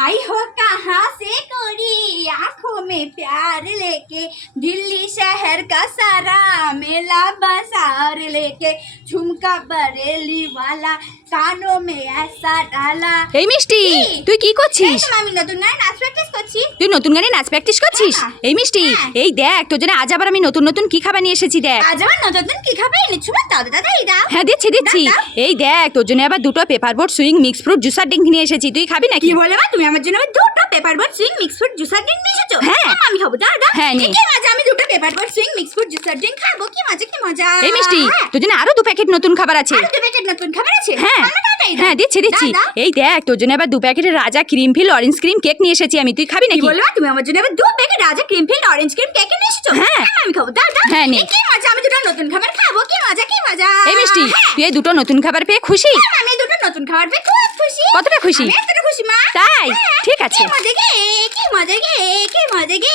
आई हो कहाँ से कोरी? आँखों में प्यार लेके, दिल्ली शहर का सारा मेला बाज़ार लेके। ঝুমকা বরেলি ওয়ালা কানো মে এসা ডালা এই মিষ্টি তুই কি করছিস? আমি নতুন গানে নাচ প্র্যাকটিস করছি তুই নতুন গানে নাচ প্র্যাকটিস করছিস? হ্যাঁ। এই মিষ্টি হ্যাঁ। এই দেখ তোর জন্য আজ আবার আমি নতুন নতুন কি খাবার নিয়ে এসেছি দেখ। আজ আবার নতুন কি খাবার এনেছো? দাদা দাদা এই দাও। হ্যাঁ দিচ্ছি দিচ্ছি। এই দেখ তোর জন্য আবার দুটো paper board swing mix fruit juicer drink নিয়ে এসেছি। তুই খাবি নাকি? কি বলে মা তুমি আমার জন্য দুটো paper board swing mix fruit juicer drink নিয়ে এসেছ? হ্যাঁ। আমি হব দাদা হ্যাঁ নে। পেপার সুইং মিক্স ড্রিঙ্ক খাব। কি মজা কি মজা। এই মিষ্টি হ্যাঁ। তোর জন্য আরও দু প্যাকেট নতুন খাবার আছে। আরও দু প্যাকেট নতুন খাবার আছে? হ্যাঁ। দাও। হ্যাঁ দিচ্ছি দিচ্ছি দাও, দাও। এই দেখ তোর জন্য আবার দু প্যাকেটের Raja cream fill orange cream cake নিয়ে এসেছি আমি। তুই খাবি নাকি? বলল তুমি আমার জন্য আবার দু packet Raja cream filled orange cream cake নিয়ে এসেছ? হ্যাঁ। আমি খাব। দাদা হ্যাঁ, নে। কি মজা আমি দুটো নতুন খাবার খাব। কি মজা কি মজা। এই মিষ্টি হ্যাঁ। তুই এই দুটো নতুন খাবার পেয়ে খুশি? হ্যাঁ, আমি দুটো নতুন খাবার পেয়ে খুব খুশি। কতটা খুশি? আমি এতটা খুশি মা। তাই? হ্যাঁ, ঠিক আছে। কি মজা গে কি মজা গে কি মজা গে।